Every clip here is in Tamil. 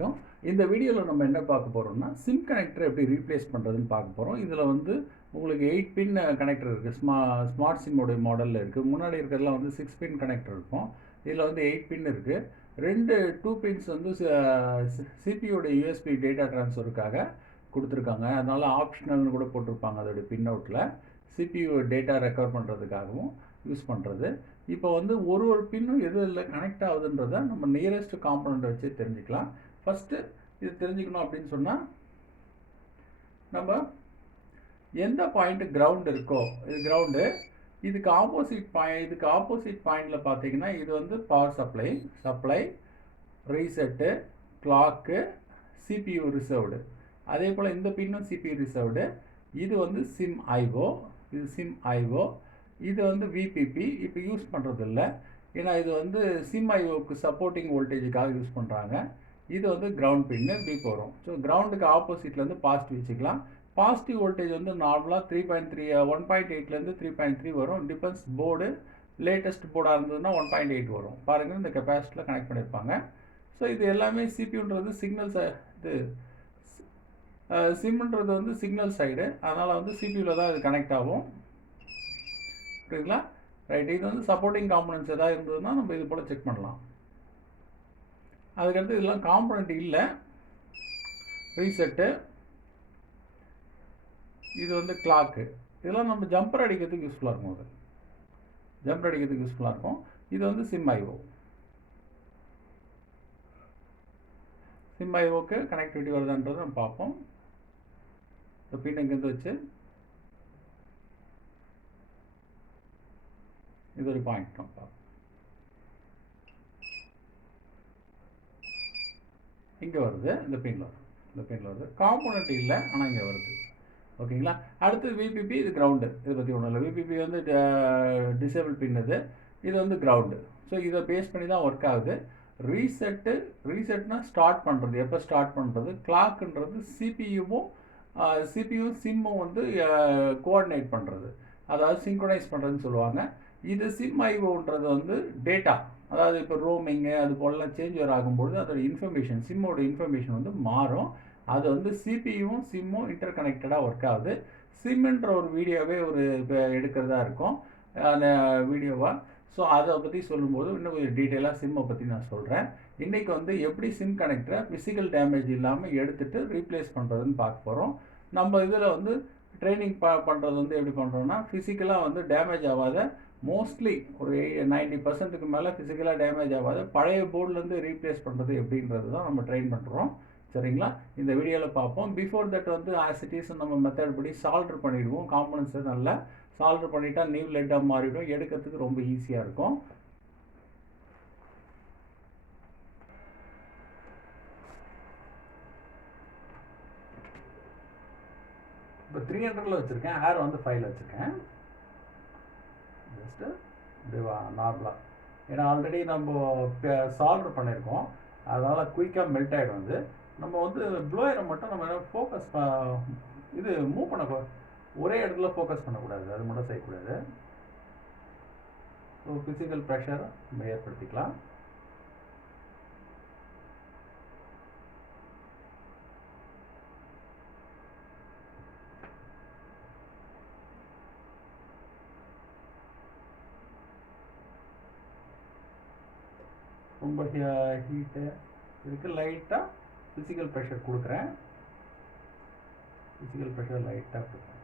வணக்கம். இந்த வீடியோவில் நம்ம என்ன பார்க்க போகிறோம்னா சிம் கனெக்டர் எப்படி ரீப்ளேஸ் பண்ணுறதுன்னு பார்க்க போகிறோம். இதில் வந்து உங்களுக்கு 8 பின் கனெக்டர் இருக்குது. ஸ்மார்ட் சிம்மோடைய மாடலில் இருக்குது. முன்னாடி இருக்கிறதுலாம் வந்து 6 பின் கனெக்டர் இருக்கும். இதில் வந்து 8 பின் இருக்குது. 2 பின்ஸ் வந்து சிபியோடைய யூஎஸ்பி டேட்டா ட்ரான்ஸ்ஃபருக்காக கொடுத்துருக்காங்க. அதனால் ஆப்ஷனல்னு கூட போட்டிருப்பாங்க அதோடைய பின் அவுட்டில். சிபியு டேட்டா ரெக்கவர் பண்ணுறதுக்காகவும் யூஸ் பண்ணுறது. இப்போ வந்து ஒரு பின்னும் எதில் கனெக்ட் ஆகுதுன்றதை நம்ம நியரஸ்ட் காம்பனண்ட்டை வச்சு தெரிஞ்சுக்கலாம். ஃபஸ்ட்டு இது தெரிஞ்சுக்கணும் அப்படின்னு சொன்னால் நம்ம எந்த பாயிண்ட்டு கிரவுண்ட் இருக்கோ இது கிரவுண்டு, இதுக்கு ஆப்போசிட் பாயிண்டில் பார்த்தீங்கன்னா இது வந்து power supply reset, clock, CPU reserved. அதே போல் இந்த பின்னும் சிபியு ரிசர்வ்டு. இது வந்து சிம் ஐஓ, இது வந்து விபிபி. இப்போ யூஸ் பண்ணுறது இல்லை, ஏன்னா இது வந்து சிம் ஐஓக்கு சப்போர்ட்டிங் வோல்டேஜுக்காக யூஸ் பண்ணுறாங்க. இது வந்து கிரவுண்ட் பின்னு பி போகிறோம். ஸோ கிரவுண்டுக்கு ஆப்போசிட்லேருந்து பாசிட்டிவ் வச்சுக்கலாம். பாசிட்டிவ் வோல்டேஜ் வந்து நார்மலாக 1.8லேருந்து 3.3 வரும். Depends board. லேட்டஸ்ட் போர்டாக இருந்ததுன்னா 1.8 வரும். பாருங்கள், இந்த கெப்பாசிட்டியில் கனெக்ட் பண்ணியிருப்பாங்க. ஸோ இது எல்லாமே சிபியூன்றது சிக்னல்ஸ், இது சிம்ன்றது வந்து சிக்னல் சைடு, அதனால் வந்து சிபியூவில் தான் இது கனெக்ட் ஆகும். புரியுதுங்களா? ரைட். இது வந்து சப்போர்ட்டிங் காம்பனன்ட்ஸ் எதாவது இருந்ததுன்னா நம்ம இது போல் செக் பண்ணலாம். அதுக்கடுத்து இதெல்லாம் காம்பனண்ட் இல்லை. ரீசெட்டு, இது வந்து கிளாக்கு. இதெல்லாம் நம்ம ஜம்பர் அடிக்கிறதுக்கு யூஸ்ஃபுல்லாக இருக்கும். இது வந்து சிம் ஐஓக்கு கனெக்டிவிட்டி வருதான்றது நம்ம பார்ப்போம். இந்த பின் இங்கேருந்து வச்சு இது ஒரு பாயிண்ட் நம்ம பார்ப்போம். இங்கே வருது, இந்த பின்னில் வருது. காம்பனண்ட் இல்லை, ஆனால் இங்கே வருது. ஓகேங்களா? அடுத்து விபிபி, இது கிரவுண்டு. இதை பற்றி ஒன்றும் இல்லை. விபிபி வந்து டிசேபிள் பின். இது வந்து கிரவுண்டு. ஸோ இதை பேஸ் பண்ணி தான் ஒர்க் ஆகுது. ரீசெட்னா ஸ்டார்ட் பண்ணுறது, எப்போ ஸ்டார்ட் பண்ணுறது. கிளாக்குன்றது சிபியும் சிம்மும் வந்து கோஆர்டினேட் பண்ணுறது, அதாவது சிங்க்ரனைஸ் பண்ணுறதுன்னு சொல்லுவாங்க. இது சிம் ஐஓன்றது வந்து டேட்டா, அதாவது இப்போ ரோமிங்கு அது போலலாம் சேஞ்ச் ஆகும்பொழுது அதோட இன்ஃபர்மேஷன், சிம்மோட இன்ஃபர்மேஷன் வந்து மாறும். அது வந்து சிபியும் சிம்மும் இன்டர் கனெக்டடாக ஒர்க் ஆகுது. சிம்ன்ற ஒரு வீடியோவே எடுக்கிறதா இருக்கும், அந்த வீடியோவாக. ஸோ அதை பற்றி சொல்லும்போது இன்னும் கொஞ்சம் டீட்டெயிலாக சிம்மை பற்றி நான் சொல்கிறேன். இன்றைக்கி வந்து எப்படி சிம் கனெக்டரை ஃபிசிக்கல் டேமேஜ் இல்லாமல் எடுத்துகிட்டு ரீப்ளேஸ் பண்ணுறதுன்னு பார்க்க போகிறோம். நம்ம இதில் வந்து ட்ரைனிங் பண்ணுறது வந்து எப்படி பண்ணுறோன்னா, ஃபிசிக்கலாக வந்து டேமேஜ் ஆகாத, மோஸ்ட்லி ஒரு 90% மேலே ஃபிசிக்கலாக டேமேஜ் ஆகாது பழைய போர்ட்லேருந்து ரீப்ளேஸ் பண்ணுறது எப்படின்றது தான் நம்ம ட்ரெயின் பண்ணுறோம். சரிங்களா? இந்த வீடியோவில் பார்ப்போம். பிஃபோர் தட் வந்து ஆஸ் இட் இஸ் நம்ம மெத்தட் படி சால்டர் பண்ணிடுவோம். காம்பனன்ட்ஸை நல்லா சால்டர் பண்ணிட்டா நியூ லெட்டாக மாறிடும். எடுக்கிறதுக்கு ரொம்ப ஈஸியாக இருக்கும். இப்போ 300ல் வச்சுருக்கேன், ஏர் வந்து 5ல் வச்சுருக்கேன். ஜஸ்ட்டு நார்மலாக, ஏன்னா ஆல்ரெடி நம்ம சால்டர் பண்ணியிருக்கோம், அதனால் குயிக்காக மெல்ட் ஆகிடும். அது நம்ம வந்து ப்ளோயரை மட்டும் நம்ம ஃபோக்கஸ் இது மூவ் பண்ண, ஒரே இடத்துல ஃபோக்கஸ் பண்ணக்கூடாது, அது மட்டும் செய்யக்கூடாது. ஸோ ஃபிசிக்கல் ப்ரெஷர் நம்ம ஏற்படுத்திக்கலாம். ரொம்ப ஹீட்டு இருக்குது. லைட்டாக ஃபிசிக்கல் ப்ரெஷர் கொடுக்குறேன். லைட்டாக கொடுக்குறேன்.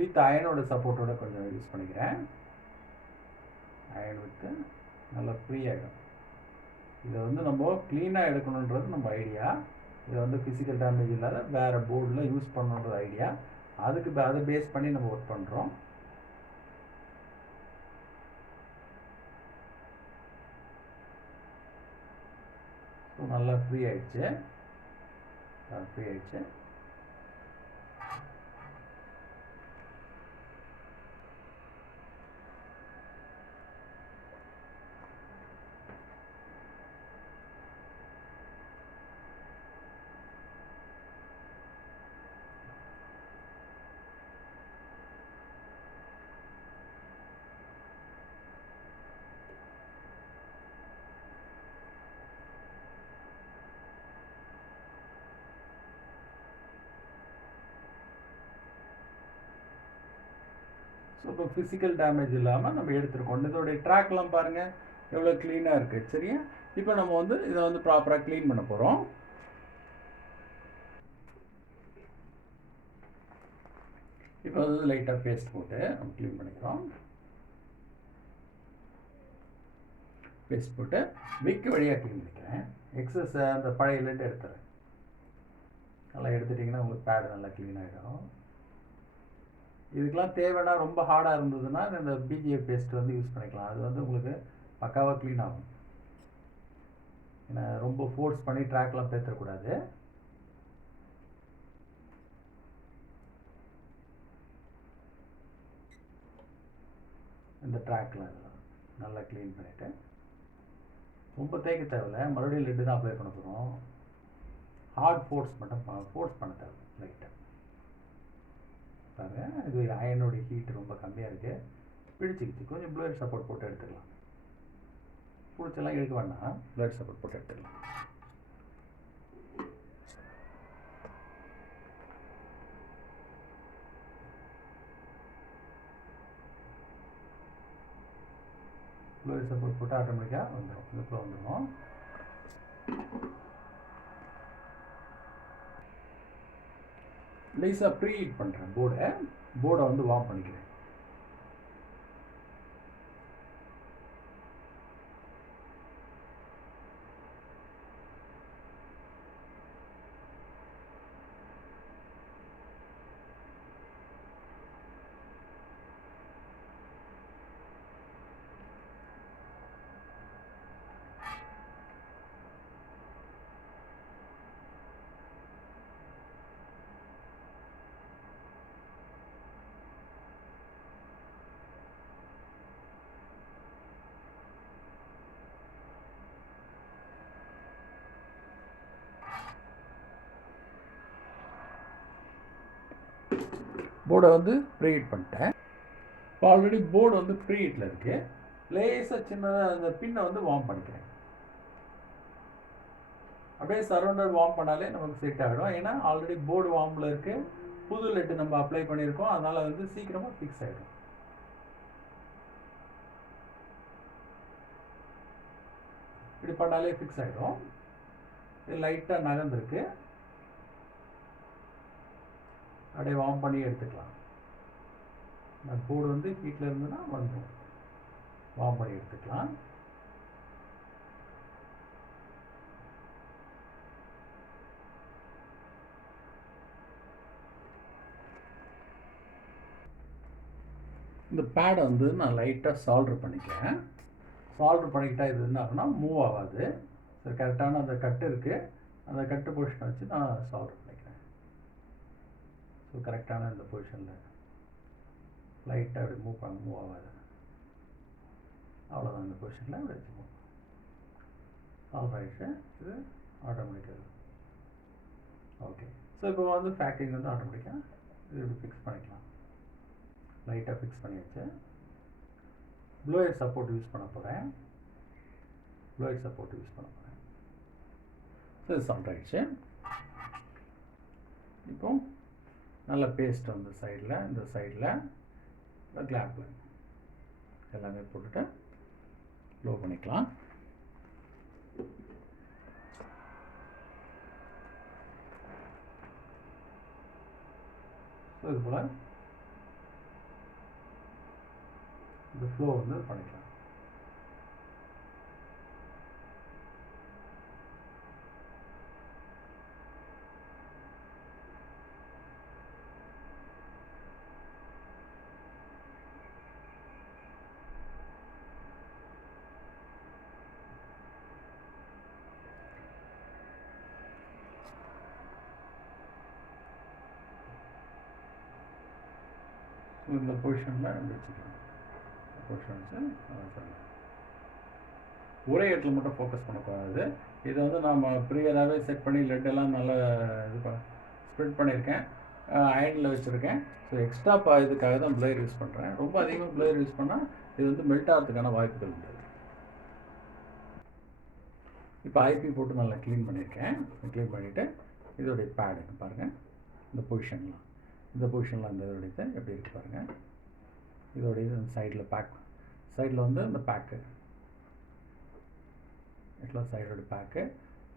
வித் அயனோட சப்போர்ட்டோட கொஞ்சம் யூஸ் பண்ணிக்கிறேன். அயன் வித்து நல்லா ஃப்ரீ ஆகிடும். இதை வந்து நம்ம க்ளீனாக எடுக்கணுன்றது நம்ம ஐடியா. இதை வந்து ஃபிசிக்கல் டேமேஜ் இல்லாத வேறு போர்டில் யூஸ் பண்ணணுன்றது ஐடியா. அதை பேஸ் பண்ணி நம்ம ஒர்க் பண்ணுறோம். ஸோ நல்லா ஃப்ரீ ஆகிடுச்சு. ஸோ இப்போ ஃபிசிக்கல் டேமேஜ் இல்லாமல் நம்ம எடுத்துருக்கோம். இதோடைய ட்ராக்லாம் பாருங்கள் எவ்வளோ க்ளீனாக இருக்குது. சரியா, இப்போ நம்ம வந்து இதை வந்து ப்ராப்பராக க்ளீன் பண்ண போகிறோம். இப்போ வந்து லைட்டாக பேஸ்ட் போட்டு நம்ம க்ளீன் பண்ணிக்கிறோம். பேஸ்ட் போட்டு விக்கு வழியாக க்ளீன் பண்ணிக்கிறேன். எக்ஸஸ் அந்த பழைய லெட் எடுத்துறேன். நல்லா எடுத்துட்டிங்கன்னா உங்களுக்கு பேடு நல்லா க்ளீன் ஆகிடும். இதுக்கெலாம் தேவைன்னா ரொம்ப ஹார்டாக இருந்ததுன்னா இந்த பிஜிஎஃப் பேஸ்ட் வந்து யூஸ் பண்ணிக்கலாம். அது வந்து உங்களுக்கு பக்காவாக க்ளீன் ஆகும். ஏன்னா ரொம்ப ஃபோர்ஸ் பண்ணி ட்ராக்லாம் பேர்த்தக்கூடாது. இந்த ட்ராக்லாம் நல்லா க்ளீன் பண்ணிவிட்டு ரொம்ப தேய்க்க தேவையில்லை, மறுபடியும் லெட்டு தான் அப்ளை பண்ண போகிறோம். ஹார்ட் ஃபோர்ஸ் மட்டும் ஃபோர்ஸ் பண்ண தேவை லைட்டாக. பாருங்கள், இது அயனோடைய ஹீட் ரொம்ப கம்மியாக இருக்குது, பிடிச்சிக்கிச்சு. கொஞ்சம் ப்ளோயர் சப்போர்ட் போட்டு எடுத்துக்கலாம். பிடிச்செல்லாம் எடுக்க வேண்டாம், ப்ளோயர் சப்போர்ட் போட்டு எடுத்துக்கலாம். ப்ளோயர் சப்போர்ட் போட்டு ஆட்டோமேட்டிக்காக வந்துடும், இதுக்குள்ளே வந்துடும். லேசாக ப்ரீ ஹீட் பண்ணுறேன் போர்டை வந்து வார்ம் பண்ணிக்கிறேன். போர்டை வந்து ப்ரீஹீட் பண்ணிட்டேன். இப்போ ஆல்ரெடி போர்டு வந்து ப்ரீஹீட்டில் இருக்குது. லேசாக சின்னதாக அந்த பின்னை வந்து வார்ம் பண்ணிக்கிறேன். அப்படியே சரௌண்டர் வார்ம் பண்ணாலே நமக்கு செட் ஆகிடும். ஏன்னா ஆல்ரெடி போர்டு வார்மில் இருக்குது, புது லெட்டு நம்ம அப்ளை பண்ணியிருக்கோம், அதனால் வந்து சீக்கிரமாக ஃபிக்ஸ் ஆகிடும். இப்படி பண்ணாலே ஃபிக்ஸ் ஆகிடும். இது லைட்டாக நகர்ந்துருக்கு, அப்படியே வார்ம் பண்ணி எடுத்துக்கலாம். போர்டு வந்து ஹீட்டில் இருந்துன்னா வந்துடும், வார்ம் பண்ணி எடுத்துக்கலாம். இந்த பேடை வந்து நான் லைட்டாக சால்டர் பண்ணிக்கிறேன். சால்டர் பண்ணிக்கிட்டா இது என்ன ஆகுனா மூவ் ஆகாது. சரி, கரெக்டான அந்த கட்டு இருக்குது, அந்த கட்டு பொசிஷனை வச்சு நான் சால்டர் பண்ணிக்கிறேன். ஸோ கரெக்டான இந்த பொசிஷனில் லைட்டாக அப்படி மூவ் ஆகாது. அவ்வளோதான், இந்த பொசிஷனில் அப்படி வச்சுப்போம். சால்வ் ஆகிடுச்சு. இது ஆட்டோமேட்டிக்காக ஓகே. ஸோ இப்போ வந்து ஃபேக்டரிங் வந்து ஆட்டோமேட்டிக்காக இது இப்படி ஃபிக்ஸ் பண்ணிக்கலாம். லைட்டாக ஃபிக்ஸ் பண்ணியாச்சு. ப்ளோயர் சப்போர்ட் யூஸ் பண்ண போகிறேன். ஸோ இது சால்வ் ஆகிடுச்சு. இப்போ நல்ல பேஸ்ட் வந்து இந்த சைடில் கிளாப்பில் எல்லாமே போட்டுட்டு க்ளோ பண்ணிக்கலாம். ஸோ இது போல் இந்த ஃப்ளோ வந்து பண்ணிக்கலாம். இந்த பொசிஷனில் வச்சுக்கலாம். ஒரே இடத்துல மட்டும் ஃபோக்கஸ் பண்ணக்கூடாது. இதை வந்து நாம் ப்ரீயராகவே செட் பண்ணி லெட்டெல்லாம் நல்லா இது ஸ்ப்ரெட் பண்ணியிருக்கேன், அயனில் வச்சுருக்கேன். ஸோ எக்ஸ்ட்ரா இதுக்காக தான் ப்ளேயர் யூஸ் பண்ணுறேன். ரொம்ப அதிகமாக ப்ளேயர் யூஸ் பண்ணால் இது வந்து மெல்ட் ஆகிறதுக்கான வாய்ப்புகள் உண்டு. இப்போ ஐபி போட்டு நல்லா க்ளீன் பண்ணியிருக்கேன். க்ளீன் பண்ணிவிட்டு இதோடைய பேடு பாருங்கள், இந்த பொசிஷன்லாம் இந்த இதோடைய எப்படி இருக்குது பாருங்கள். இதோடைய சைடில் சைடில் வந்து இந்த பேக்கு இடத்துல சைடோட பேக்கு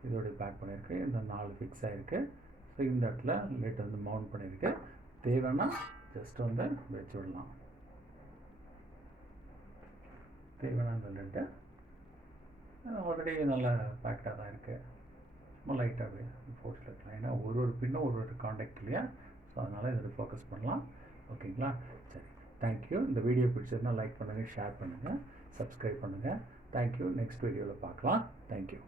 இதோடைய பேக் பண்ணியிருக்கு. இந்த 4 ஃபிக்ஸ் ஆகிருக்கு. ஸோ இந்த இடத்துல லிட் வந்து மவுண்ட் பண்ணியிருக்கு. தேவைன்னா ஜஸ்ட் வந்து வச்சு விடலாம். தேவைன்னா இந்த லிட்டை ஆல்ரெடி நல்ல பேக்டாக தான் இருக்குது. சும்மா லைட்டாகவே ஃபோர்ஸில் இருக்கலாம். ஏன்னா ஒரு பின்னும் ஒரு காண்டாக்ட் இல்லையா? ஸோ அதனால் இதில் ஃபோக்கஸ் பண்ணலாம். ஓகேங்களா? சரி, தேங்க்யூ. இந்த வீடியோ பிடிச்சதுன்னா லைக் பண்ணுங்கள், ஷேர் பண்ணுங்கள், சப்ஸ்கிரைப் பண்ணுங்கள். தேங்க்யூ. நெக்ஸ்ட் வீடியோவில் பார்க்கலாம். தேங்க்யூ.